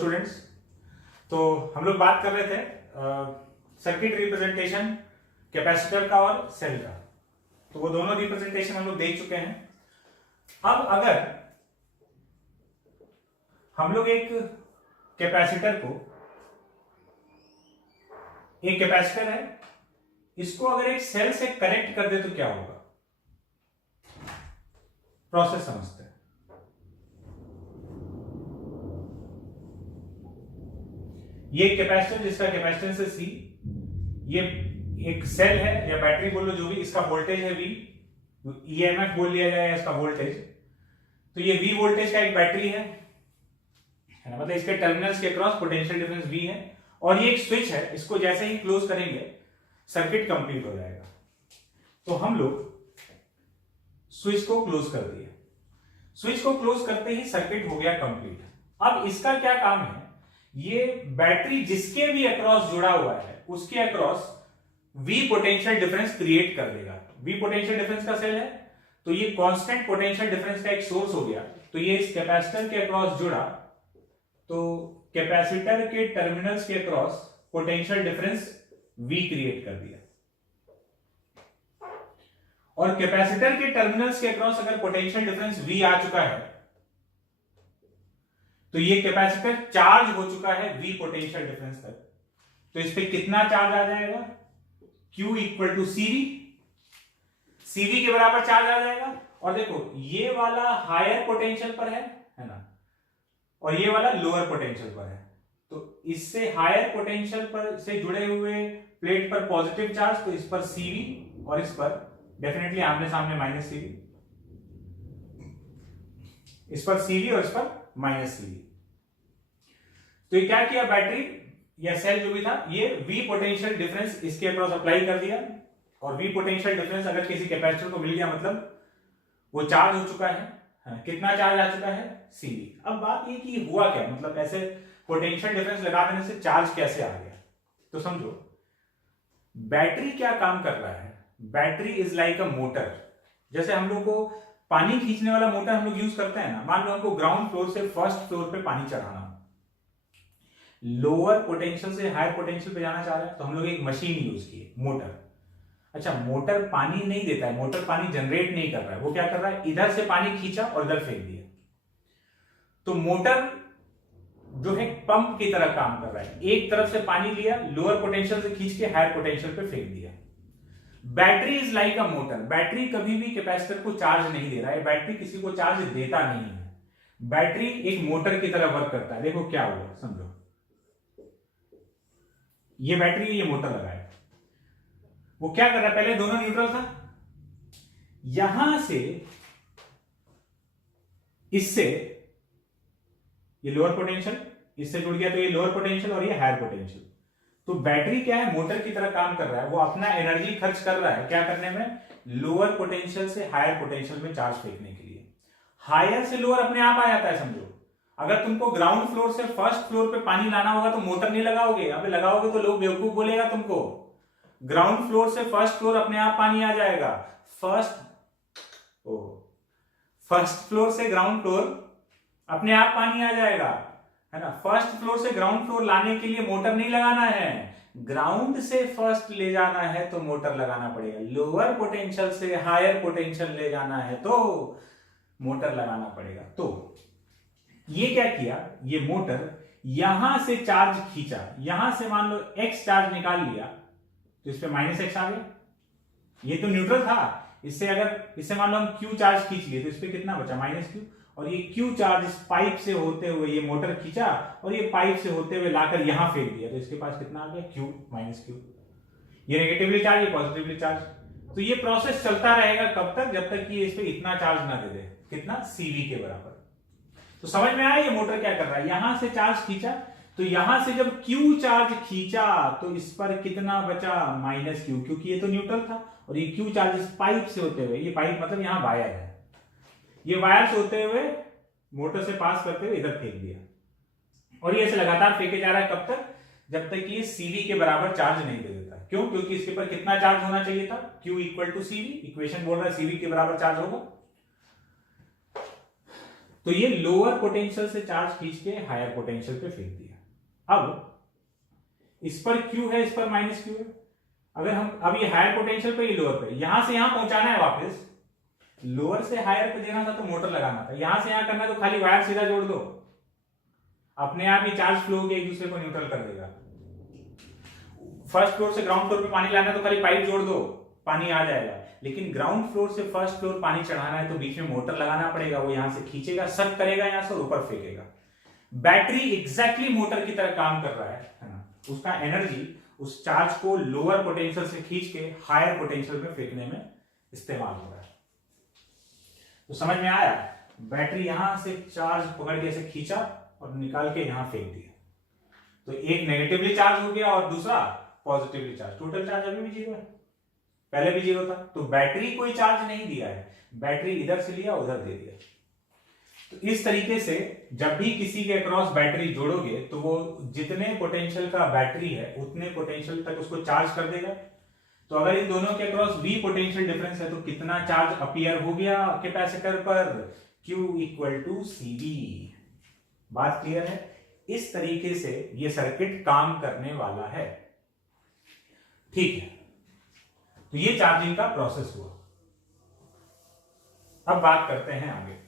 Students, तो हम लोग बात कर रहे थे सर्किट रिप्रेजेंटेशन कैपेसिटर का और सेल का। तो वो दोनों रिप्रेजेंटेशन हम लोग देख चुके हैं। अब अगर हम लोग एक कैपेसिटर है, इसको अगर एक सेल से कनेक्ट कर दे तो क्या होगा, प्रोसेस समझते हैं। ये कैपेसिटर जिसका कैपेसिटेंस है C, ये एक सेल है या बैटरी बोलो जो भी, इसका वोल्टेज है V, EMF बोल लिया जाए इसका वोल्टेज। तो ये V वोल्टेज का एक बैटरी है ना, मतलब इसके टर्मिनल्स के क्रॉस पोटेंशियल डिफरेंस V है, और ये एक स्विच है, इसको जैसे ही क्लोज करेंगे सर्किट कंप्लीट हो जाएगा। तो हम लोग स्विच को क्लोज कर दिए, स्विच को क्लोज करते ही सर्किट हो गया कंप्लीट। अब इसका क्या काम है, ये बैटरी जिसके भी अक्रॉस जुड़ा हुआ है उसके across V potential difference create कर देगा। V पोटेंशियल डिफरेंस का सेल है, तो ये कांस्टेंट पोटेंशियल डिफरेंस का एक सोर्स हो गया। तो ये इस कैपेसिटर के अक्रॉस जुड़ा, तो कैपेसिटर के टर्मिनल्स के across potential difference V create कर दिया। और कैपेसिटर के टर्मिनल्स के अक्रॉस अगर पोटेंशियल डिफरेंस V आ चुका है तो ये कैपेसिटर चार्ज हो चुका है V पोटेंशियल डिफरेंस तक। तो इस पे कितना चार्ज आ जाएगा, Q इक्वल टू CV के बराबर चार्ज आ जाएगा। और देखो ये वाला हायर पोटेंशियल पर है ना, और ये वाला लोअर पोटेंशियल पर है। तो इससे हायर पोटेंशियल पर से जुड़े हुए प्लेट पर पॉजिटिव चार्ज, तो इस पर CV और इस पर डेफिनेटली आमने सामने माइनस CV, इस पर CV और इस पर माइनस CV। तो ये क्या किया, बैटरी या सेल जो भी था, ये V पोटेंशियल डिफरेंस इसके अक्रॉस अप्लाई कर दिया। और V पोटेंशियल डिफरेंस अगर किसी कैपेसिटर को मिल गया मतलब वो चार्ज हो चुका है। कितना चार्ज आ चुका है, CV। अब बात ये कि हुआ क्या, मतलब ऐसे पोटेंशियल डिफरेंस लगा देने से चार्ज कैसे आ गया। तो समझो बैटरी क्या काम कर रहा है, battery is like a motor. जैसे हम लोग को पानी खींचने वाला मोटर हम लोग यूज करते हैं ना, मान लो हमको ग्राउंड फ्लोर से फर्स्ट फ्लोर पे पानी चढ़ाना, लोअर पोटेंशियल से हायर पोटेंशियल पे जाना चाह रहे हैं, तो हम लोग एक मशीन यूज किए, मोटर। अच्छा, मोटर पानी नहीं देता है, मोटर पानी जनरेट नहीं कर रहा है, वो क्या कर रहा है, इधर से पानी खींचा और इधर फेंक दिया। तो मोटर जो है पंप की तरह काम कर रहा है, एक तरफ से पानी लिया, लोअर पोटेंशियल से खींच के हायर पोटेंशियल पे फेंक दिया। Battery is like a motor, battery कभी भी कैपेसिटर को चार्ज नहीं दे रहा है, बैटरी किसी को चार्ज देता नहीं है, बैटरी एक मोटर की तरह वर्क करता है। देखो क्या हुआ, समझो ये बैटरी, ये मोटर लगा है, वो क्या कर रहा है, पहले दोनों न्यूट्रल था, यहां से इससे ये लोअर पोटेंशियल इससे जुड़ गया, तो ये लोअर पोटेंशियल और ये हायर पोटेंशियल। तो बैटरी क्या है, मोटर की तरह काम कर रहा है, वो अपना एनर्जी खर्च कर रहा है क्या करने में, लोअर पोटेंशियल से हायर पोटेंशियल में चार्ज फेंकने के लिए। हायर से लोअर अपने आप आ जाता है। समझो अगर तुमको ग्राउंड फ्लोर से फर्स्ट फ्लोर पे पानी लाना होगा तो मोटर नहीं लगाओगे, अबे लगाओगे तो लोग बेवकूफ बोलेगा तुमको। ग्राउंड फ्लोर से फर्स्ट फ्लोर अपने आप पानी आ जाएगा, फर्स्ट फ्लोर से ग्राउंड फ्लोर अपने आप पानी आ जाएगा, है ना। फर्स्ट फ्लोर से ग्राउंड फ्लोर लाने के लिए मोटर नहीं लगाना है, ग्राउंड से फर्स्ट ले जाना है तो मोटर लगाना पड़ेगा, लोअर पोटेंशियल से हायर पोटेंशियल ले जाना है तो मोटर लगाना पड़ेगा। तो ये क्या किया, ये मोटर यहां से चार्ज खींचा, यहां से मान लो x चार्ज निकाल लिया तो इस पे -x आ गया, ये तो न्यूट्रल था। इससे मान लो हम q चार्ज खींच लिए तो इस पे कितना बचा, -q। और ये q चार्ज इस पाइप से होते हुए ये मोटर खींचा और ये पाइप से होते हुए लाकर यहां फेंक दिया, तो इसके पास कितना आ गया, q -q। ये नेगेटिवली चार्ज, ये पॉजिटिवली चार्ज। तो ये प्रोसेस चलता रहेगा कब तक, जब तक कि इस पे इतना चार्ज ना दे दे, कितना, CV के बराबर। तो समझ में आया ये मोटर क्या कर रहा है, यहां से चार्ज खींचा, तो यहां से जब Q चार्ज खींचा तो इस पर कितना बचा, -q, क्योंकि ये तो न्यूट्रल था। और ये Q चार्ज इस पाइप से होते हुए, ये पाइप मतलब यहां वायर है, ये वायर से होते हुए मोटर से पास करते हुए इधर फेंक दिया। और ये ऐसे लगातार फेंके जा रहा है कब तक, जब तक कि ये CV के बराबर चार्ज नहीं दे देता। क्यों, क्योंकि इसके पर कितना चार्ज होना चाहिए था, Q equal to CV, equation बोल रहा है CV के बराबर चार्ज होगा। तो ये लोअर पोटेंशियल से चार्ज खींच के हायर पोटेंशियल पे फेंक दिया। अब इस पर Q है, इस पर माइनस Q है। अगर हम अब ये हायर पोटेंशियल पे, ये लोअर पे, यहां से यहां पहुंचाना है वापस, लोअर से हायर पे देना था तो मोटर लगाना था, यहां से यहां करना है तो खाली वायर सीधा जोड़ दो, अपने आप ही चार्ज फ्लो के एक दूसरे को न्यूट्रल कर देगा। फर्स्ट फ्लोर से ग्राउंड फ्लोर पे पानी लाना है तो खाली पाइप जोड़ दो, पानी आ जाएगा। लेकिन ग्राउंड फ्लोर से फर्स्ट फ्लोर पानी चढ़ाना है तो बीच में मोटर लगाना पड़ेगा, वो यहां से खींचेगा, सक करेगा यहां से, ऊपर फेंकेगा। बैटरी एग्जैक्टली मोटर की तरह काम कर रहा है ना, उसका एनर्जी उस चार्ज को लोअर पोटेंशियल से खींच के हायर पोटेंशियल में फेंकने में इस्तेमाल हो रहा है। तो समझ में आया, बैटरी यहां से चार्ज पकड़ के ऐसे खींचा और निकाल के यहां फेंक दिया, तो एक नेगेटिवली चार्ज हो गया और दूसरा पॉजिटिवली चार्ज। टोटल चार्ज अभी भी 0 है, पहले भी 0 था। तो बैटरी कोई चार्ज नहीं दिया है, बैटरी इधर से लिया उधर दे दिया। तो इस तरीके से जब भी किसी के अक्रॉस बैटरी जोड़ोगे तो वो जितने पोटेंशियल का बैटरी है उतने पोटेंशियल तक उसको चार्ज कर देगा। तो अगर इन दोनों के अक्रॉस V पोटेंशियल डिफरेंस है तो कितना चार्ज अपीयर हो गया कैपेसिटर पर, Q इक्वल टू CV। बात क्लियर है? इस तरीके से ये सर्किट काम करने वाला है। ठीक है, तो ये चार्जिंग का प्रोसेस हुआ। अब बात करते हैं आगे।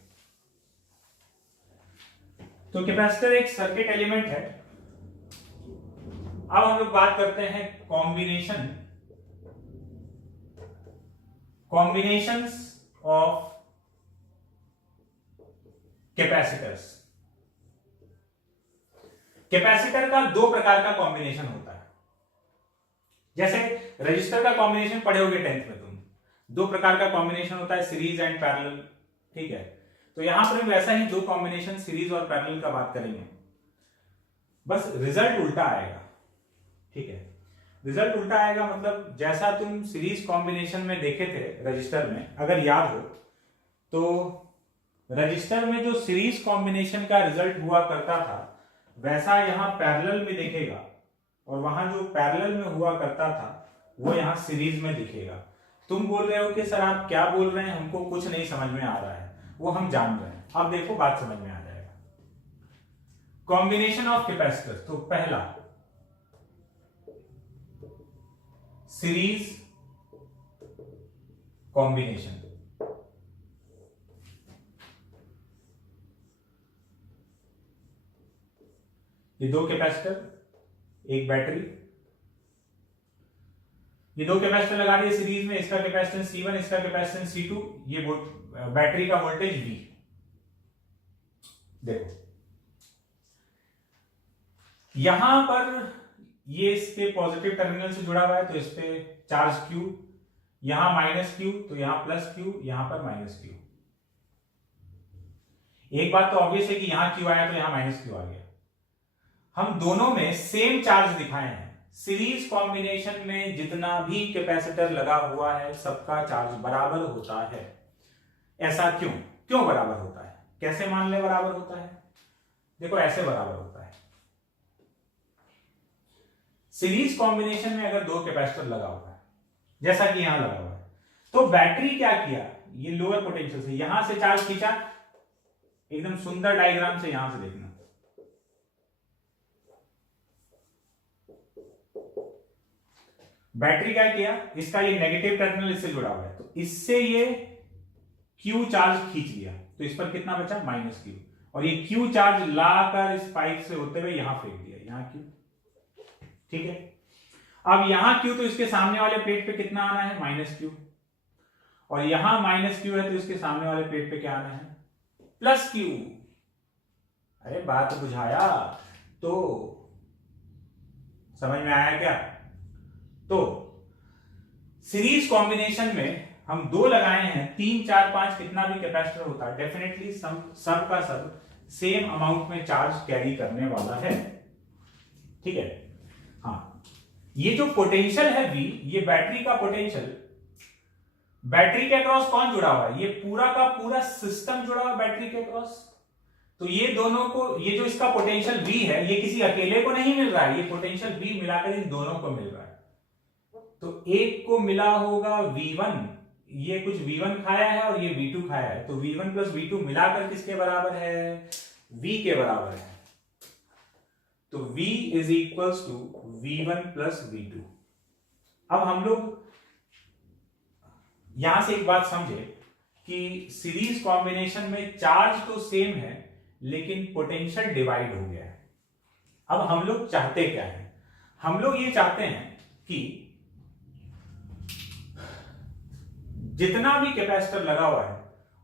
तो कैपेसिटर एक सर्किट एलिमेंट है। अब हम लोग बात करते हैं कॉम्बिनेशंस ऑफ कैपेसिटर्स। कैपेसिटर का 2 प्रकार का कॉम्बिनेशन होता है। जैसे रजिस्टर का कॉम्बिनेशन पढ़े होगे 10th में तुम, 2 प्रकार का कॉम्बिनेशन होता है, सीरीज एंड पैरेलल। ठीक है, तो यहां पर वैसा ही 2 कॉम्बिनेशन सीरीज और पैरेलल का बात करेंगे, बस रिजल्ट उल्टा आएगा। ठीक है, रिजल्ट उल्टा आएगा मतलब जैसा तुम सीरीज कॉम्बिनेशन में देखे थे रजिस्टर में, अगर याद हो तो रजिस्टर में जो सीरीज कॉम्बिनेशन का रिजल्ट हुआ करता था वैसा यहां पैरेलल में दिखेगा, और वहां जो पैरेलल में हुआ करता था वो यहां सीरीज में दिखेगा। तुम बोल रहे हो कि सर आप क्या बोल रहे हैं, हमको कुछ नहीं समझ में आ रहा है। वो हम जान रहे हैं, अब देखो बात समझ में आ जाएगा। कॉम्बिनेशन ऑफ कैपेसिटर्स, तो पहला सीरीज कॉम्बिनेशन। ये 2 कैपेसिटर, एक बैटरी, ये 2 कैपेसिटर लगा दिए सीरीज में, इसका कैपेसिटेंस C1, इसका कैपेसिटेंस C2, ये बैटरी का वोल्टेज V। देखो यहां पर ये इसके पॉजिटिव टर्मिनल से जुड़ा हुआ है तो इस पे चार्ज Q, यहां माइनस Q तो यहां प्लस Q, यहां पर माइनस Q। एक बात तो ऑब्वियस है कि यहां Q आया तो यहां माइनस Q आ गया। हम दोनों में सेम चार्ज दिखाए हैं। सीरीज कॉम्बिनेशन में जितना भी कैपेसिटर लगा हुआ है सबका चार्ज बराबर होता है। ऐसा क्यों बराबर होता है? कैसे मान ले बराबर होता है? देखो ऐसे बराबर होता है। सीरीज कॉम्बिनेशन में अगर 2 कैपेसिटर लगा हुआ है जैसा कि यहां लगा हुआ है, तो बैटरी क्या किया, ये लोअर पोटेंशियल से यहां से चार्ज खींचा, एकदम सुंदर डायग्राम से यहां से देखना। बैटरी क्या किया, इसका ये नेगेटिव टर्मिनल इससे जुड़ा हुआ है तो इससे ये Q चार्ज खींच लिया, तो इस पर कितना बचा, माइनस Q, और ये Q चार्ज लाकर इस पाइप से होते हुए यहां फेंक दिया, यहां Q। ठीक है, अब यहां Q तो इसके सामने वाले प्लेट पे कितना आना है, माइनस Q, और यहां माइनस Q है तो इसके सामने वाले प्लेट पे क्या आना है, प्लस Q। अरे बात बुझाया? तो समझ में आया क्या? तो सीरीज कॉम्बिनेशन में हम 2 लगाए हैं, 3, 4, 5 कितना भी कैपेसिटर होता है, डेफिनेटली सब का सब सेम अमाउंट में चार्ज कैरी करने वाला है। ठीक है, हाँ, ये जो पोटेंशियल है V, ये बैटरी का पोटेंशियल, बैटरी के अक्रॉस कौन जुड़ा हुआ है, ये पूरा का पूरा सिस्टम जुड़ा हुआ बैटरी के अक्रॉस। तो ये दोनों को, ये जो इसका पोटेंशियल V है ये किसी अकेले को नहीं मिल रहा है, ये पोटेंशियल V मिलाकर इन दोनों को मिल रहा है। तो एक को मिला होगा V1, ये कुछ V1 खाया है और ये V2 खाया है, तो V1 प्लस V2 मिलाकर किसके बराबर है? V के बराबर है। तो V is equals to V1 plus V2। अब हम लोग यहां से एक बात समझे कि सीरीज कॉम्बिनेशन में चार्ज तो सेम है लेकिन पोटेंशियल डिवाइड हो गया है। अब हम लोग चाहते क्या है? हम लोग ये चाहते हैं कि जितना भी कैपेसिटर लगा हुआ है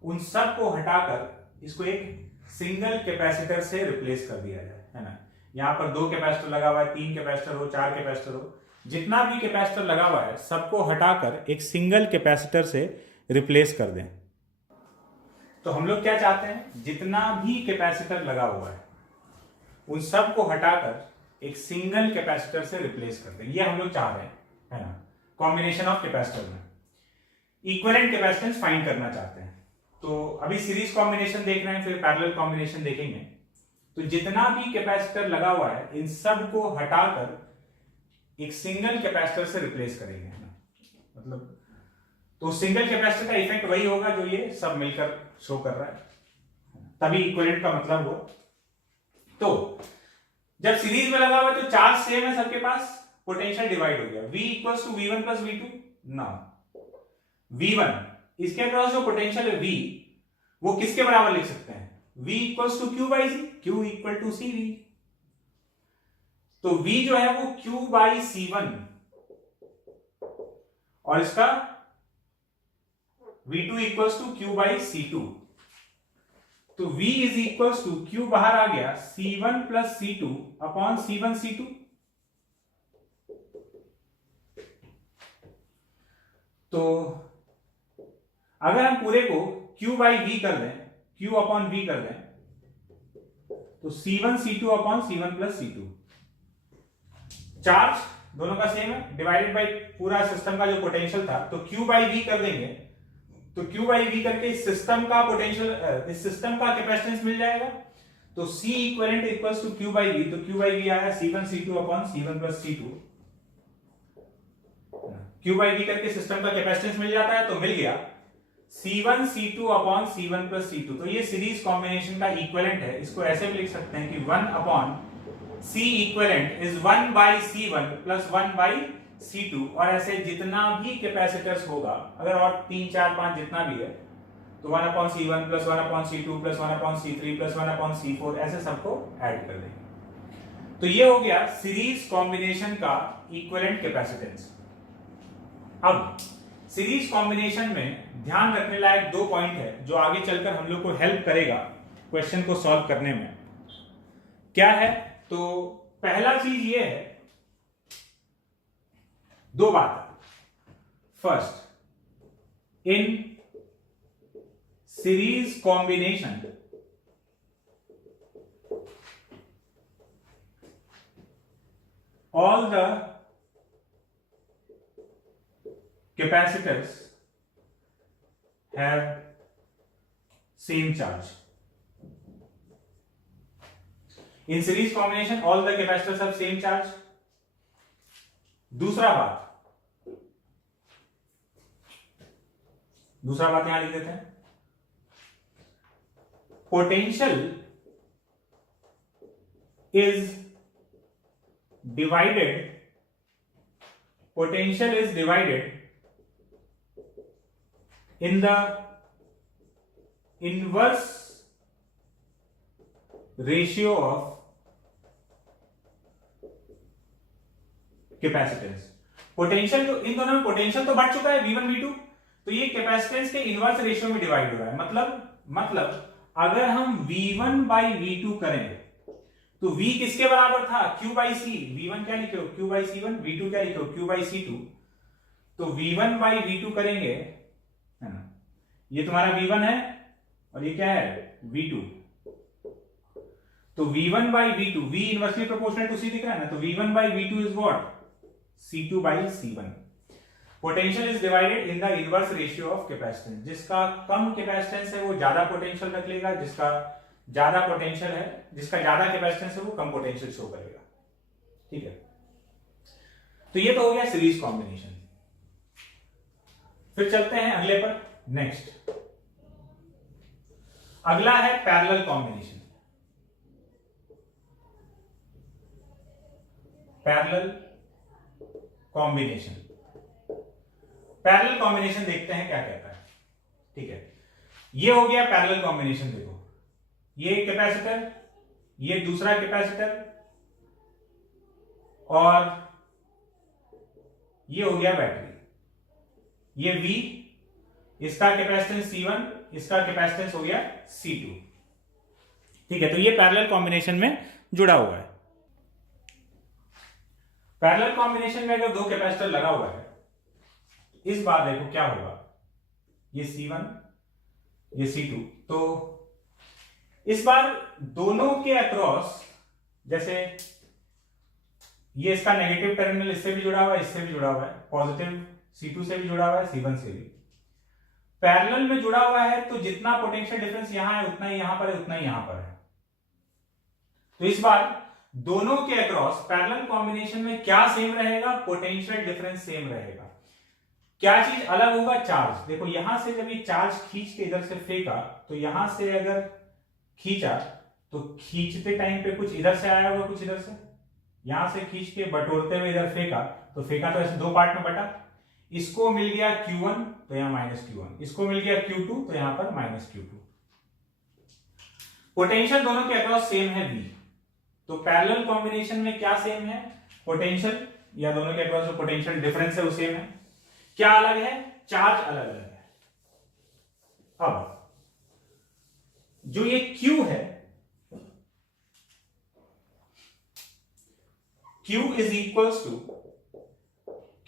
उन सब को हटाकर इसको एक सिंगल कैपेसिटर से रिप्लेस कर दिया जाए, है ना। यहां पर 2 कैपेसिटर लगा हुआ है, 3 कैपेसिटर हो, 4 कैपेसिटर हो, जितना भी कैपेसिटर लगा हुआ है सबको हटाकर एक सिंगल कैपेसिटर से रिप्लेस कर दें। तो हम लोग क्या चाहते हैं? जितना भी कैपेसिटर लगा हुआ है उन सब को हटाकर एक सिंगल कैपेसिटर से रिप्लेस कर दें। ये हम लोग चाह रहे हैं, है ना। कॉम्बिनेशन ऑफ कैपेसिटर में इक्विवेलेंट कैपेसिटेंस फाइंड करना चाहते हैं। तो अभी सीरीज कॉम्बिनेशन देख रहे हैं, फिर पैरेलल कॉम्बिनेशन देखेंगे। तो जितना भी कैपेसिटर लगा हुआ है इन सब को हटाकर एक सिंगल कैपेसिटर से रिप्लेस करेंगे, है ना। मतलब तो सिंगल कैपेसिटर का इफेक्ट वही होगा जो ये सब मिलकर शो कर रहा है, तभी इक्विवेलेंट का मतलब हो। तो जब सीरीज में लगा हुआ है तो चार्ज सेम है सबके पास, पोटेंशियल डिवाइड हो गया। V equals to V1 plus V2 ना। V1 इसके अक्रॉस जो पोटेंशियल है V, वो किसके बराबर लिख सकते हैं? V equals to Q by C, Q equal to CV। तो V जो है वो Q बाई C1 और इसका V2 equals to Q by C2। तो V is equals to Q बाहर आ गया C1 plus C2 upon C1 C2। तो अगर हम पूरे को Q बाई V कर दें, Q अपॉन V कर दें, तो C1 C2 upon C1 plus C2। Charge दोनों का सेम है, डिवाइडेड बाई पूरा सिस्टम का जो पोटेंशियल था, तो Q बाई V कर देंगे, तो Q बाई V करके इस सिस्टम का पोटेंशियल, इस सिस्टम का कैपेसिटेंस मिल जाएगा। तो C equivalent equals to Q by V, तो Q बाई V आया C1 C2 upon C1 plus C2। Q by V करके सिस्टम का कैपेसिटेंस मिल जाता है, तो मिल गया C1 C2 upon C1 plus C2। तो ये सीरीज कॉम्बिनेशन का इक्विवेलेंट है। इसको ऐसे भी लिख सकते हैं कि 1 upon C equivalent is 1 by C1 plus 1 by C2। और ऐसे जितना भी कैपेसिटर्स होगा, अगर और 3 4 5 जितना भी है, तो 1 upon C1 plus 1 upon C2 plus 1 upon C3 plus 1 upon C4, ऐसे सबको ऐड कर देंगे। तो ये हो गया सीरीज कॉम्बिनेशन का इक्विवेलेंट कैपेसिटेंस। अब सीरीज कॉम्बिनेशन में ध्यान रखने लायक 2 पॉइंट है जो आगे चलकर हम लोग को हेल्प करेगा क्वेश्चन को सॉल्व करने में। क्या है? तो पहला चीज ये है, 2 बात। First, in series combination all the capacitors have same charge. In series combination all the capacitors have same charge. दूसरा बात यहां लिख देते हैं, potential is divided in the inverse ratio of capacitance. Potential तो इन दोनों में पोटेंशियल तो बढ़ चुका है V1 V2, तो ये कैपेसिटेंस के इनवर्स रेशियो में डिवाइड हो रहा है। मतलब अगर हम V1 बाई V2 करें तो V किसके बराबर था? Q by C। V1 क्या लिखे हो? Q by C1। V2 क्या लिखे हो? Q by C2। तो V1 बाई V2 करेंगे, है ना, ये तुम्हारा V1 है और ये क्या है? V2। तो V1 by V2, V inversely proportional to C दिख रहा है ना, तो V1 by V2 is what? C2 by C1। Potential is divided in the inverse ratio of capacitance. जिसका कम कैपेसिटेंस है वो ज्यादा पोटेंशियल रख लेगा, जिसका ज्यादा पोटेंशियल है, जिसका ज्यादा कैपेसिटेंस है वो कम पोटेंशियल शो करेगा। ठीक है, तो ये तो हो गया सीरीज कॉम्बिनेशन। फिर चलते हैं अगले पर। नेक्स्ट अगला है parallel combination. Parallel combination, parallel combination देखते हैं क्या कहता है। ठीक है, ये हो गया पैरेलल कॉम्बिनेशन। देखो ये कैपेसिटर, ये दूसरा कैपेसिटर, और ये हो गया बैटरी। ये V, इसका कैपेसिटेंस C1, इसका कैपेसिटेंस हो गया C2। ठीक है, तो ये पैरेलल कॉम्बिनेशन में जुड़ा हुआ है। पैरेलल कॉम्बिनेशन में अगर दो कैपेसिटर लगा हुआ है, इस बार देखो क्या होगा, ये C1, ये C2, तो इस बार दोनों के अक्रॉस, जैसे ये इसका नेगेटिव टर्मिनल इससे भी जुड़ा हुआ है, इससे भी जुड़ा हुआ है, पॉजिटिव C2 से भी जुड़ा हुआ है, C1 से भी पैरेलल में जुड़ा हुआ है, तो जितना पोटेंशियल डिफरेंस यहां है उतना ही यहां पर है, उतना ही यहां पर है। तो इस बार दोनों के अक्रॉस पैरेलल कॉम्बिनेशन में क्या सेम रहेगा, पोटेंशियल डिफरेंस सेम रहेगा। क्या चीज अलग होगा, चार्ज। देखो यहां से जब ये चार्ज खींच के इधर से फेंका, तो यहां से अगर खींचा तो खींचते टाइम पे कुछ इधर से आया होगा, कुछ इधर से, यहां से खींच के बटोरते हुए इधर फेंका, तो फेंका तो ऐसे दो पार्ट में बटा, इसको मिल गया Q1 तो यहां -Q1, इसको मिल गया Q2 तो यहां पर -Q2। पोटेंशियल दोनों के अक्रॉस सेम है V, तो पैरेलल कॉम्बिनेशन में क्या सेम है, पोटेंशियल, या दोनों के अक्रॉस जो पोटेंशियल डिफरेंस है वो सेम है। क्या अलग है, चार्ज अलग अलग है। अब जो ये Q है, Q is equals to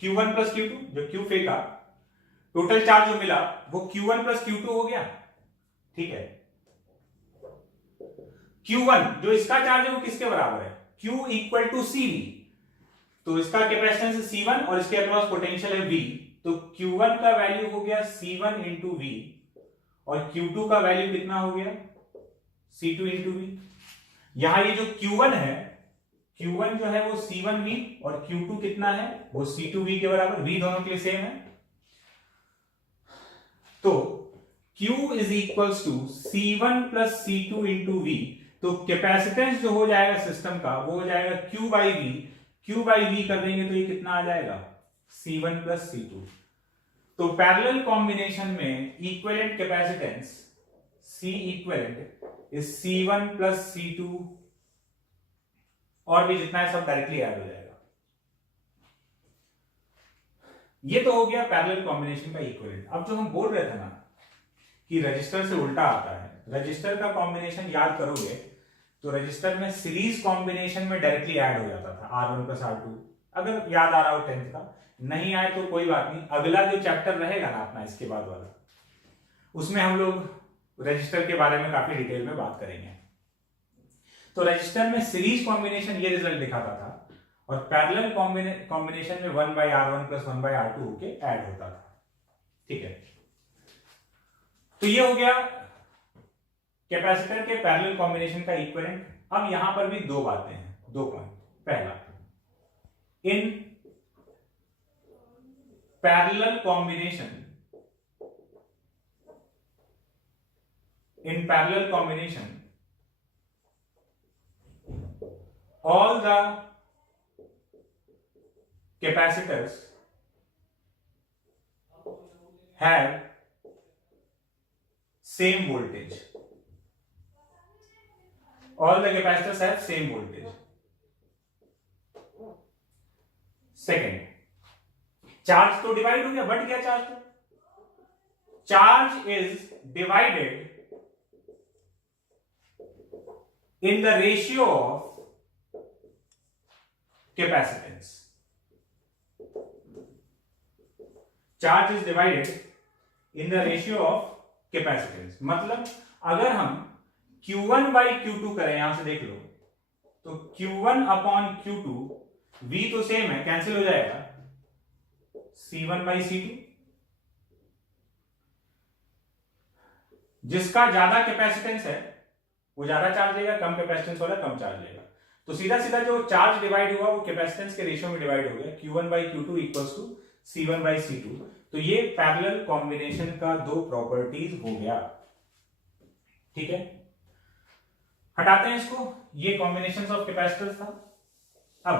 Q1 plus Q2, जो Q फेंका, टोटल चार्ज जो मिला वो Q1 प्लस Q2 हो गया। ठीक है, Q1 जो इसका चार्ज है वो किसके बराबर है, Q इक्वल टू CV, तो इसका कैपेसिटेंस C1 और इसके अक्रॉस पोटेंशियल है V, तो Q1 का वैल्यू हो गया C1 इंटू V, और Q2 का वैल्यू कितना हो गया, C2 इंटू V। यहां ये जो Q1 है, Q1 जो है वो C1V, और Q2 कितना है, वो C2V के बराबर, V दोनों के लिए सेम है। तो Q is equals to C1 plus C2 into V, तो कैपेसिटेंस जो हो जाएगा सिस्टम का वो हो जाएगा Q by V, Q by V कर देंगे तो ये कितना आ जाएगा, C1 प्लस C2। तो पैरेलल कॉम्बिनेशन में equivalent capacitance C equivalent is C1 plus C2, और भी जितना है सब डायरेक्टली ऐड हो जाएगा। ये तो हो गया पैरेलल कॉम्बिनेशन का इक्विवेलेंट। अब जो हम बोल रहे थे ना कि रजिस्टर से उल्टा आता है, रजिस्टर का कॉम्बिनेशन याद करोगे तो रजिस्टर में सीरीज कॉम्बिनेशन में डायरेक्टली ऐड हो जाता था R1 प्लस R2, अगर याद आ रहा हो 10th का, नहीं आए तो कोई बात नहीं, अगला जो चैप्टर रहेगा ना अपना इसके बाद वाला, उसमें हम लोग रजिस्टर के बारे में काफी डिटेल में बात करेंगे। तो रजिस्टर में सीरीज कॉम्बिनेशन ये रिजल्ट दिखाता था, और पैरेलल कॉम्बिनेशन में 1/R1 प्लस 1/R2 होके ऐड होता था। ठीक है, तो ये हो गया कैपेसिटर के पैरेलल कॉम्बिनेशन का इक्विवेलेंट। अब यहां पर भी दो बातें हैं, दो पॉइंट। पहला, in parallel combination, all the capacitors have same voltage. All the capacitors have same voltage. Second, charge तो डिवाइड हो गया, बट क्या चार्ज, तो charge is divided in the ratio of capacitance. Charge is divided in the ratio of capacitance. मतलब अगर हम Q1 by Q2 करें, यहां से देख लो, तो Q1 अपॉन Q2, V तो सेम है, कैंसिल हो जाएगा, C1 by C2। जिसका ज्यादा कैपेसिटेंस है वो ज्यादा चार्ज लेगा, कम कैपेसिटेंस वाला कम चार्ज लेगा। तो सीधा सीधा जो चार्ज डिवाइड हुआ वो कैपेसिटेंस के रेशियो में डिवाइड हो गया, Q1 by Q2 equals to C1 by C2। तो ये पैरेलल कॉम्बिनेशन का दो प्रॉपर्टीज हो गया। ठीक है, हटाते हैं इसको, ये कॉम्बिनेशन ऑफ कैपेसिटर्स था।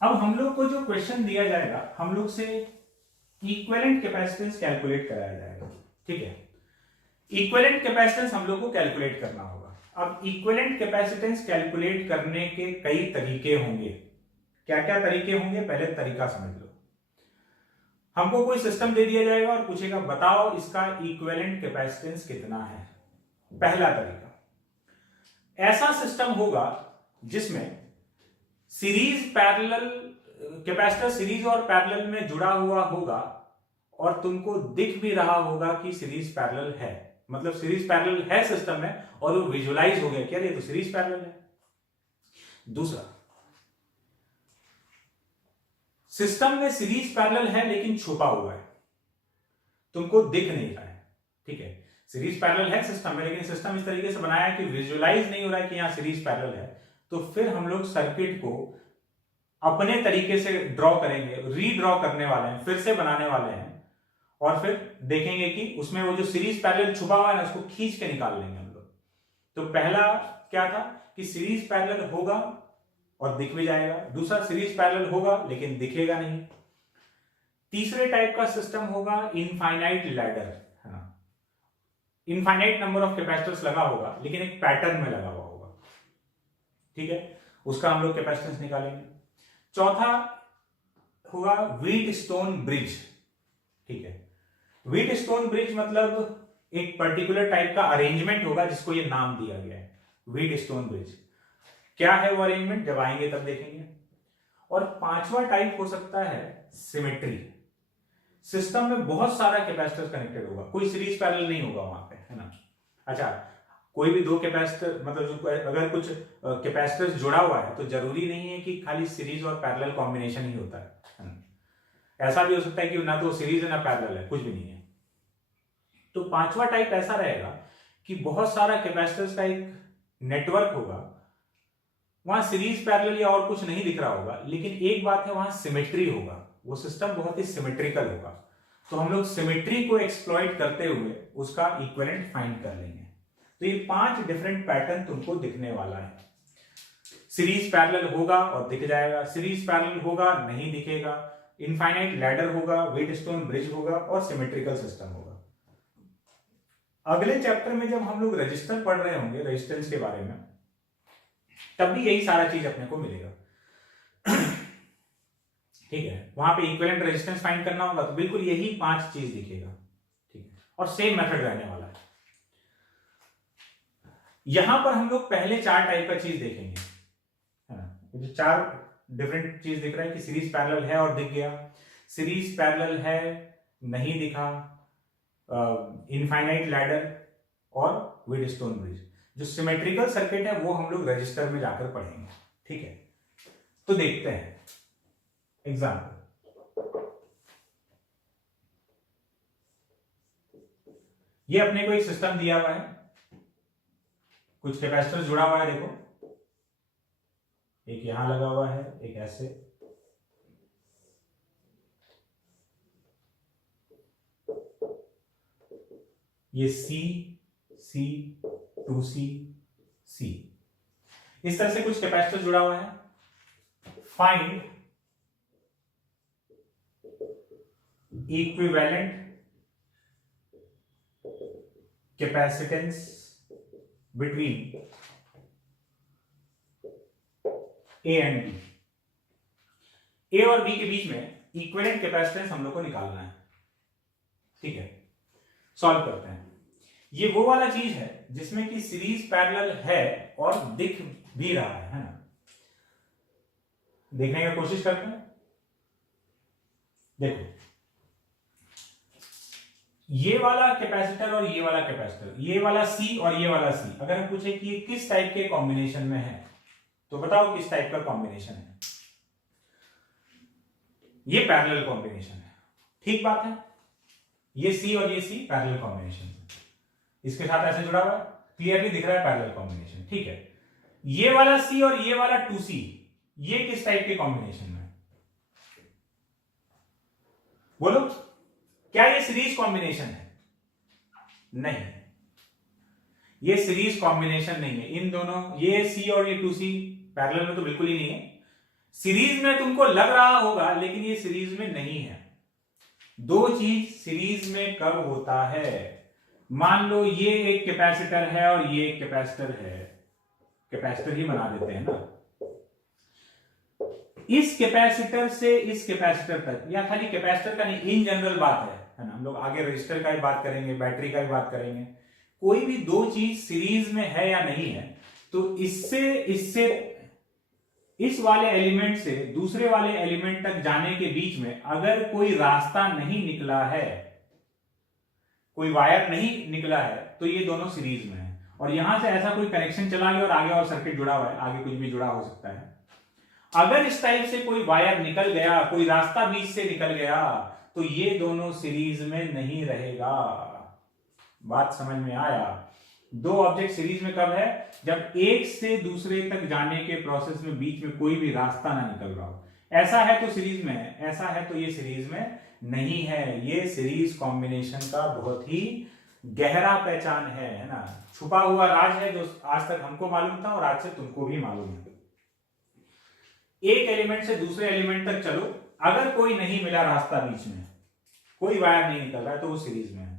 अब हम लोग को जो क्वेश्चन दिया जाएगा, हम लोग से इक्विवेलेंट कैपेसिटेंस कैलकुलेट कराया जाएगा। ठीक है, इक्विवेलेंट कैपेसिटेंस हम लोग को कैलकुलेट करना होगा। अब इक्विवेलेंट कैपेसिटेंस कैलकुलेट करने के कई तरीके होंगे। क्या क्या तरीके होंगे, पहले तरीका समझ लो। हमको कोई सिस्टम दे दिया जाएगा और पूछेगा बताओ इसका इक्विवेलेंट कैपेसिटेंस कितना है। पहला तरीका, ऐसा सिस्टम होगा जिसमें सीरीज पैरेलल कैपेसिटर सीरीज और पैरेलल में जुड़ा हुआ होगा और तुमको दिख भी रहा होगा कि सीरीज पैरेलल है, मतलब सीरीज पैरेलल है सिस्टम में और वो विजुलाइज हो गया कि ये तो सीरीज पैरेलल है। दूसरा, सिस्टम में सीरीज पैरेलल है लेकिन छुपा हुआ है, तुमको दिख नहीं रहा है। ठीक है, सीरीज पैरेलल है सिस्टम में, लेकिन सिस्टम इस तरीके से बनाया है कि विजुलाइज नहीं हो रहा है कि यहां सीरीज पैरेलल है। तो फिर हम लोग सर्किट को अपने तरीके से ड्रॉ करेंगे, रीड्रॉ करने वाले हैं, फिर से बनाने वाले हैं और फिर देखेंगे कि उसमें वो जो सीरीज पैरेलल छुपा हुआ है ना, उसको खींच के निकाल लेंगे हम लोग। तो पहला क्या था कि सीरीज पैरेलल होगा और दिख भी जाएगा। दूसरा, सीरीज पैरेलल होगा लेकिन दिखेगा नहीं। तीसरे टाइप का सिस्टम होगा इनफाइनाइट लैडर, है ना, इनफाइनाइट नंबर ऑफ कैपेसिटर्स लगा होगा लेकिन एक पैटर्न में लगा हुआ होगा। ठीक है, उसका हम लोग कैपेसिटेंस निकालेंगे। चौथा होगा व्हीट स्टोन ब्रिज। ठीक है, व्हीट स्टोन ब्रिज मतलब एक पर्टिकुलर टाइप का अरेंजमेंट होगा जिसको ये नाम दिया गया है व्हीट स्टोन ब्रिज। क्या है वो अरेंजमेंट, जब आएंगे तब देखेंगे। और पांचवा टाइप हो सकता है सिमेट्री। सिस्टम में बहुत सारा कैपेसिटर कनेक्टेड होगा, कोई सीरीज पैरेलल नहीं होगा वहां पे, है ना। अच्छा, कोई भी दो कैपेसिटर, मतलब अगर कुछ कैपेसिटर्स जुड़ा हुआ है तो जरूरी नहीं है कि खाली सीरीज और पैरेलल कॉम्बिनेशन ही होता है ना। ऐसा भी हो सकता है कि ना तो सीरीज है ना पैरेलल है, कुछ भी नहीं है। तो पांचवा टाइप ऐसा रहेगा कि बहुत सारा कैपेसिटर्स का एक नेटवर्क होगा, वहां सीरीज पैरेलल या और कुछ नहीं दिख रहा होगा, लेकिन एक बात है, वहां सिमेट्री होगा, वो सिस्टम बहुत ही सिमेट्रिकल होगा। तो हम लोग सिमेट्री को एक्सप्लॉइट करते हुए उसका इक्विवेलेंट फाइंड कर लेंगे। तो ये 5 डिफरेंट पैटर्न तुमको दिखने वाला है। सीरीज पैरेलल होगा और दिख जाएगा, सीरीज पैरेलल होगा नहीं दिखेगा, इनफाइनाइट लैडर होगा, व्हीट स्टोन ब्रिज होगा और सिमेट्रिकल सिस्टम होगा। अगले चैप्टर में जब हम लोग रजिस्टर पढ़ रहे होंगे, रेजिस्टेंस के बारे में, तब भी यही सारा चीज अपने को मिलेगा। ठीक है, वहां पे इक्विवेलेंट रेजिस्टेंस फाइंड करना होगा तो बिल्कुल यही 5 चीज दिखेगा। ठीक है, और सेम मेथड रहने वाला है। यहां पर हम लोग पहले 4 टाइप का चीज देखेंगे, है ना। जो 4 डिफरेंट चीज दिख रहा है कि सीरीज पैरेलल है और दिख गया, सीरीज पैरेलल है नहीं दिखा, इनफाइनाइट लैडर और व्हीट स्टोन ब्रिज। जो सिमेट्रिकल सर्किट है वो हम लोग रजिस्टर में जाकर पढ़ेंगे। ठीक है, तो देखते हैं एग्जाम्पल। ये अपने को एक सिस्टम दिया हुआ है, कुछ कैपेसिटर जुड़ा हुआ है, देखो एक यहां लगा हुआ है, एक ऐसे, ये C 2C C, इस तरह से कुछ कैपेसिटर जुड़ा हुआ है। Find equivalent capacitance between A and B। A और B के बीच में इक्विवेलेंट कैपेसिटेंस हम लोग को निकालना है। ठीक है, सॉल्व करते हैं। ये वो वाला चीज है जिसमें कि सीरीज पैरेलल है और दिख भी रहा है ना। देखने का कोशिश करते हैं। देखो, ये वाला कैपेसिटर और ये वाला कैपेसिटर, ये वाला C और ये वाला C, अगर हम पूछे कि ये किस टाइप के कॉम्बिनेशन में है तो बताओ किस टाइप का कॉम्बिनेशन है। ये पैरेलल कॉम्बिनेशन है, ठीक बात है। ये C और ये C पैरेलल कॉम्बिनेशन है, इसके साथ ऐसे जुड़ा हुआ है, क्लियरली दिख रहा है पैरेलल कॉम्बिनेशन। ठीक है, ये वाला C और ये वाला 2C, ये किस टाइप के कॉम्बिनेशन में, बोलो, क्या ये सीरीज कॉम्बिनेशन है? नहीं, ये सीरीज कॉम्बिनेशन नहीं है। इन दोनों, ये सी और ये 2C पैरेलल में तो बिल्कुल ही नहीं है। सीरीज में तुमको लग रहा होगा, लेकिन ये सीरीज में नहीं है। दो चीज सीरीज में कब होता है? मान लो ये एक कैपेसिटर है और ये एक कैपेसिटर है, कैपेसिटर ही बना देते हैं ना। इस कैपेसिटर से इस कैपेसिटर तक, या खाली कैपेसिटर का नहीं, इन जनरल बात है ना। हम लोग आगे रजिस्टर का भी बात करेंगे, बैटरी का भी बात करेंगे। कोई भी दो चीज सीरीज में है या नहीं है, तो इससे इससे इस वाले एलिमेंट से दूसरे वाले एलिमेंट तक जाने के बीच में अगर कोई रास्ता नहीं निकला है, कोई वायर नहीं निकला है, तो ये दोनों सीरीज में है। और यहां से ऐसा कोई कनेक्शन चला गया और आगे और सर्किट जुड़ा हुआ है, आगे कुछ भी जुड़ा हो सकता है। अगर इस टाइप से कोई वायर निकल गया, कोई रास्ता बीच से निकल गया, तो ये दोनों सीरीज में नहीं रहेगा। बात समझ में आया? दो ऑब्जेक्ट सीरीज में कब है? जब एक से दूसरे तक जाने के प्रोसेस में बीच में कोई भी रास्ता ना निकल रहा हो। ऐसा है तो सीरीज में है, ऐसा है तो ये सीरीज में नहीं है। ये सीरीज कॉम्बिनेशन का बहुत ही गहरा पहचान है ना, छुपा हुआ राज है, जो आज तक हमको मालूम था और आज से तुमको भी मालूम है। एक एलिमेंट से दूसरे एलिमेंट तक चलो, अगर कोई नहीं मिला रास्ता बीच में, कोई वायर नहीं निकल रहा है, तो वो सीरीज में है।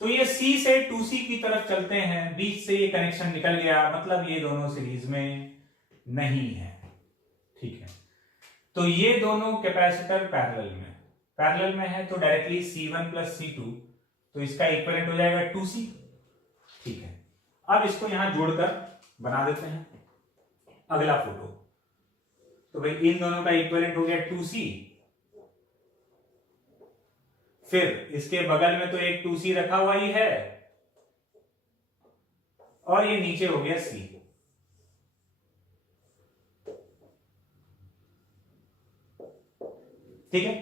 तो ये C से 2C की तरफ चलते हैं, बीच से ये कनेक्शन निकल गया, मतलब ये दोनों सीरीज में नहीं है। ठीक है, तो ये दोनों कैपेसिटर पैरेलल में है, तो डायरेक्टली C1 प्लस C2, तो इसका इक्विवेलेंट हो जाएगा 2C। ठीक है, अब इसको यहां जोड़कर बना देते हैं अगला फोटो। तो भाई इन दोनों का इक्विवेलेंट हो गया 2C, फिर इसके बगल में तो एक 2C रखा हुआ ही है, और ये नीचे हो गया C। ठीक है,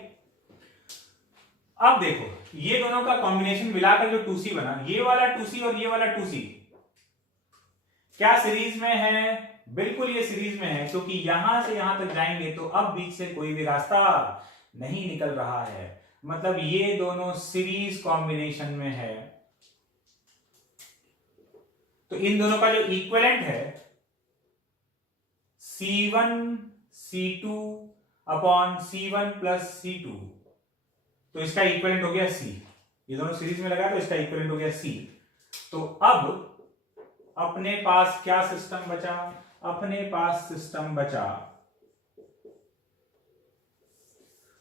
अब देखो ये दोनों का कॉम्बिनेशन मिलाकर जो 2C बना, ये वाला 2C और ये वाला 2C क्या सीरीज में है? बिल्कुल ये सीरीज में है, क्योंकि यहां से यहां तक जाएंगे तो अब बीच से कोई भी रास्ता नहीं निकल रहा है, मतलब ये दोनों सीरीज कॉम्बिनेशन में है। तो इन दोनों का जो इक्विवेलेंट है C1 C2 upon C1 plus C2, तो इसका इक्विवेलेंट हो गया C। ये दोनों सीरीज में लगा तो इसका इक्विवेलेंट हो गया C। तो अब अपने पास क्या सिस्टम बचा? अपने पास सिस्टम बचा,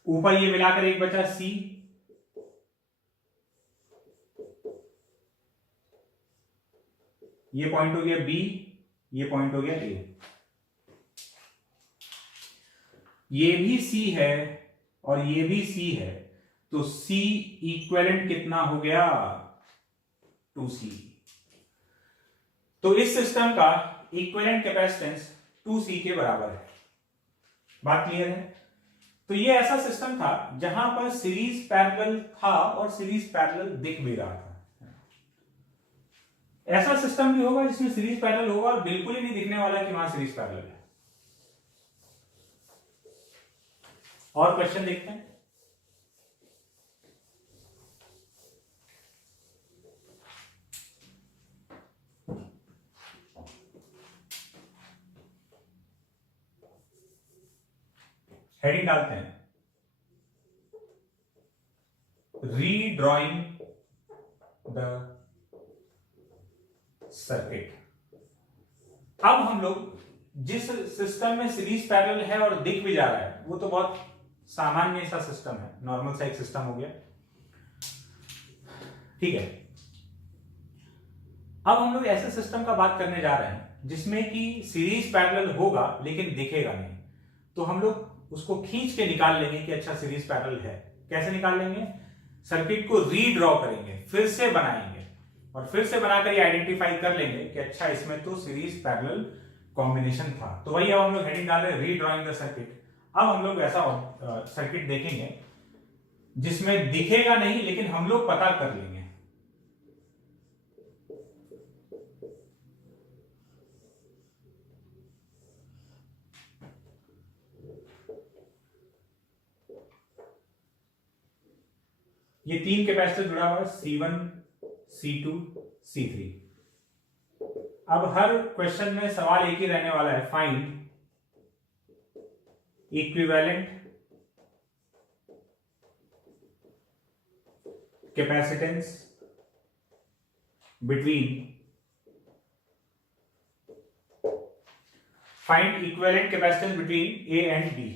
ऊपर ये मिलाकर एक बचा C, ये पॉइंट हो गया B, ये पॉइंट हो गया A। ये भी C है और ये भी C है, तो C इक्विवेलेंट कितना हो गया? 2C। तो इस सिस्टम का इक्विवेलेंट कैपेसिटेंस 2C के बराबर है। बात क्लियर है? तो ये ऐसा सिस्टम था जहां पर सीरीज पैरेलल था और सीरीज पैरेलल दिख भी रहा था। ऐसा सिस्टम भी होगा जिसमें सीरीज पैरेलल होगा और बिल्कुल ही नहीं दिखने वाला कि वहां सीरीज पैरेलल है। और क्वेश्चन देखते हैं। हेडिंग डालते हैं, रीड्रॉइंग द सर्किट। अब हम लोग जिस सिस्टम में सीरीज पैरेलल है और दिख भी जा रहा है, वो तो बहुत सामान्य सा सिस्टम है, नॉर्मल सा एक सिस्टम हो गया। ठीक है, अब हम लोग ऐसे सिस्टम का बात करने जा रहे हैं जिसमें कि सीरीज पैरेलल होगा लेकिन दिखेगा नहीं। तो हम लोग उसको खींच के निकाल लेंगे कि अच्छा सीरीज पैरेलल है। कैसे निकाल लेंगे? सर्किट को रीड्रॉ करेंगे, फिर से बनाएंगे, और फिर से बनाकर ये आइडेंटिफाई कर लेंगे कि अच्छा इसमें तो सीरीज पैरेलल कॉम्बिनेशन था। तो वही अब हम लोग हेडिंग डाल रहे हैं, रीड्रॉइंग द सर्किट। अब हम लोग ऐसा सर्किट देखेंगे जिसमें दिखेगा नहीं लेकिन हम लोग पता कर लेंगे। ये 3 कैपेसिटर जुड़ा हुआ है, C1, C2, C3। अब हर क्वेश्चन में सवाल एक ही रहने वाला है, find equivalent capacitance between find equivalent capacitance between A and B.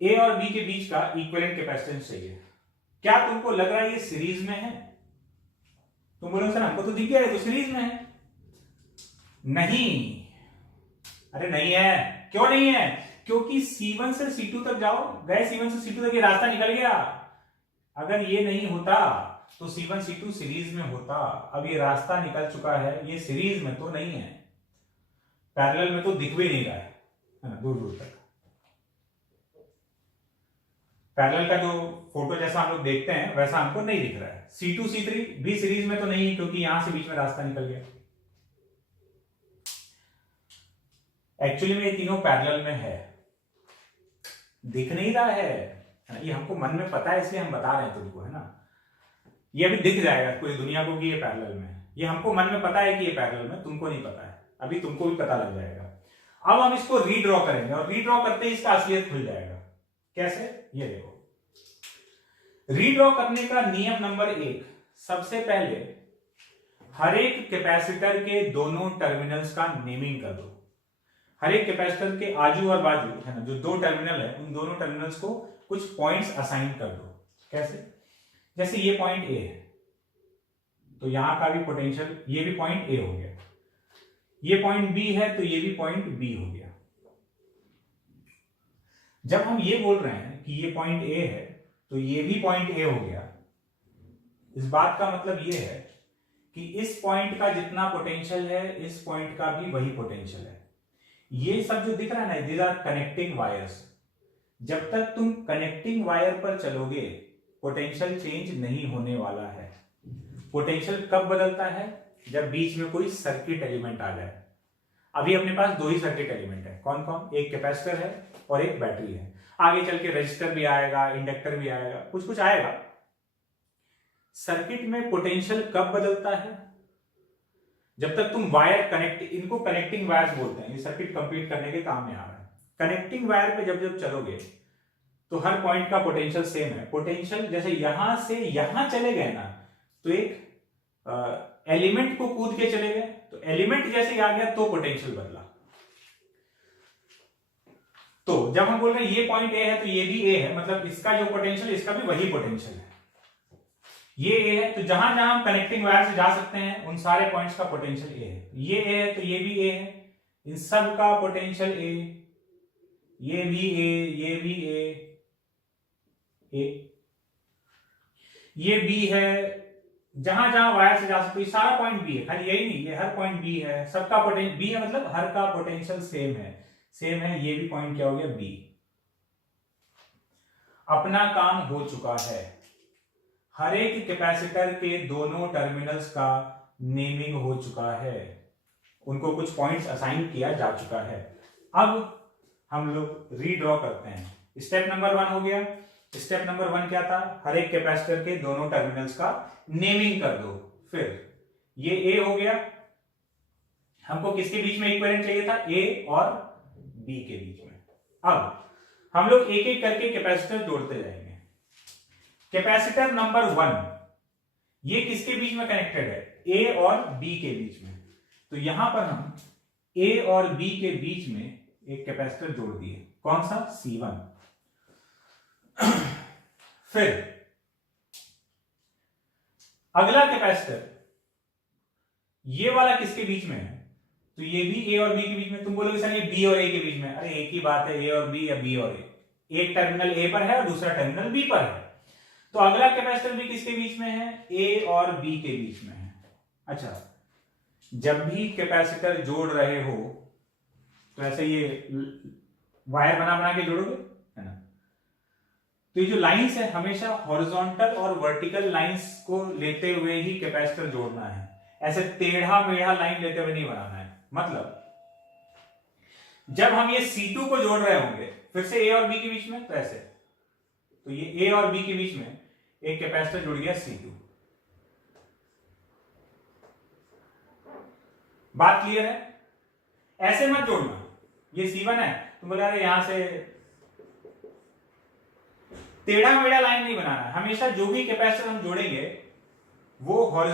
A और बी के बीच का इक्विवेलेंट कैपेसिटेंस चाहिए। क्या तुमको लग रहा है ये सीरीज में है? तुम बोलोगे सर हमको तो दिख गया है, तो सीरीज में है। नहीं, अरे नहीं है। क्यों नहीं है? क्योंकि C1 से C2 तक जाओ, गए C1 से C2 तक, ये रास्ता निकल गया। अगर ये नहीं होता तो C1 C2 सीरीज में होता। अब ये रास्ता निकल चुका है, ये सीरीज में तो नहीं है, पैरेलल में तो दिख भी नहीं रहा है ना, दूर दूर तक। पैरेलल का जो फोटो जैसा हम लोग देखते हैं वैसा हमको नहीं दिख रहा है। C2 C3 भी सीरीज में तो नहीं है, क्योंकि यहां से बीच में रास्ता निकल गया। एक्चुअली में ये तीनों पैरेलल में है, दिख नहीं रहा है। ये हमको मन में पता है, इसलिए हम बता रहे हैं तुमको, है ना। ये अभी दिख जाएगा पूरी दुनिया को कि ये पैरेलल में है। ये हमको मन में पता है कि ये पैरेलल में, तुमको नहीं पता है। अभी तुमको भी पता लग जाएगा। अब हम इसको रीड्रॉ करेंगे, और रीड्रॉ करते ही इसका असलियत खुल जाएगा। कैसे? ये देखो, रीड्रॉ करने का नियम नंबर 1, सबसे पहले हर एक कैपेसिटर के दोनों टर्मिनल्स का नेमिंग कर दो। हर एक कैपेसिटर के आजू और बाजू, है ना, जो 2 टर्मिनल है, उन दोनों टर्मिनल्स को कुछ पॉइंट्स असाइन कर दो। कैसे? जैसे ये पॉइंट ए है, तो यहां का भी पोटेंशियल, ये भी पॉइंट ए हो गया। ये पॉइंट बी है, तो ये भी पॉइंट बी हो गया। जब हम ये बोल रहे हैं कि ये पॉइंट ए है, तो ये भी पॉइंट ए हो गया। इस बात का मतलब ये है कि इस पॉइंट का जितना पोटेंशियल है, इस पॉइंट का भी वही पोटेंशियल है। ये सब जो दिख रहा है ना, दीज आर कनेक्टिंग वायर्स। जब तक तुम कनेक्टिंग वायर पर चलोगे, पोटेंशियल चेंज नहीं होने वाला है। पोटेंशियल कब बदलता है? जब बीच में कोई सर्किट एलिमेंट आ जाए। अभी अपने पास 2 ही सर्किट एलिमेंट है। कौन कौन? एक कैपेसिटर है और एक बैटरी है। आगे चल के रजिस्टर भी आएगा, इंडक्टर भी आएगा, कुछ कुछ आएगा। सर्किट में पोटेंशियल कब बदलता है? जब तक तुम वायर कनेक्ट, इनको कनेक्टिंग वायर्स बोलते हैं, ये सर्किट कंप्लीट करने के काम में आ रहा है। कनेक्टिंग वायर पे जब जब चलोगे तो हर पॉइंट का पोटेंशियल सेम है। पोटेंशियल जैसे यहां से यहां चले गए ना, तो एक एलिमेंट को कूद के चले गए, तो एलिमेंट जैसे आ गया तो पोटेंशियल बदला। तो जब हम बोल रहे हैं ये पॉइंट ए है, तो ये भी ए है, मतलब इसका जो पोटेंशियल, इसका भी वही पोटेंशियल है। ये ए है, तो जहां जहां हम कनेक्टिंग वायर से जा सकते हैं, उन सारे पॉइंट्स का पोटेंशियल ए है। ये ए है, तो ये भी ए है, इन सब का पोटेंशियल ए। ये भी ए, ये भी ए, ये बी है। जहां जहां वायर से जा सकते हैं, सारा पॉइंट बी है, खाली यही नहीं, ये हर पॉइंट बी है। सबका पोटेंशियल बी है, मतलब हर का पोटेंशियल सेम है। सेम है, ये भी पॉइंट क्या हो गया? बी। अपना काम हो चुका है। हर एक कैपेसिटर के दोनों टर्मिनल्स का नेमिंग हो चुका है, उनको कुछ पॉइंट्स असाइन किया जा चुका है। अब हम लोग रीड्रॉ करते हैं। स्टेप नंबर 1 हो गया। स्टेप नंबर 1 क्या था? हर एक कैपेसिटर के दोनों टर्मिनल्स का नेमिंग कर दो। फिर ये ए हो गया। हमको किसके बीच में इक्विवेलेंट चाहिए था? ए और बी के बीच में। अब हम लोग एक एक करके कैपेसिटर जोड़ते जाएंगे। कैपेसिटर नंबर 1, ये किसके बीच में कनेक्टेड है? ए और बी के बीच में। तो यहां पर हम ए और बी के बीच में एक कैपेसिटर जोड़ दिए। कौन सा? C1। फिर अगला कैपेसिटर ये वाला किसके बीच में है? तो ये भी ए और बी के बीच में। तुम बोलोगे सर ये बी और ए के बीच में। अरे एक ही बात है, ए और बी या बी और ए। एक टर्मिनल ए पर है और दूसरा टर्मिनल बी पर है। तो अगला कैपेसिटर भी किसके बीच में है? ए और बी के बीच में है। अच्छा, जब भी कैपेसिटर जोड़ रहे हो तो ऐसे ये वायर बना बना के जोड़ोगे, है ना। तो ये जो लाइंस है, हमेशा हॉरिजॉन्टल और वर्टिकल लाइंस को लेते हुए ही कैपेसिटर जोड़ना है। ऐसे टेढ़ा मेढ़ा लाइन लेते हुए नहीं बनाना है। मतलब जब हम ये C2 को जोड़ रहे होंगे फिर से ए और बी के बीच में, तो ऐसे तो ये A और B के बीच में एक कैपेसिटर जुड़ गया C2। बात क्लियर है? ऐसे मत जोड़ना, ये C1 है, तुम बोला अरे यहां से टेढ़ा मेढ़ा लाइन नहीं बनाना है। हमेशा जो भी कैपेसिटर हम जोड़ेंगे वो हॉरिजॉन्टल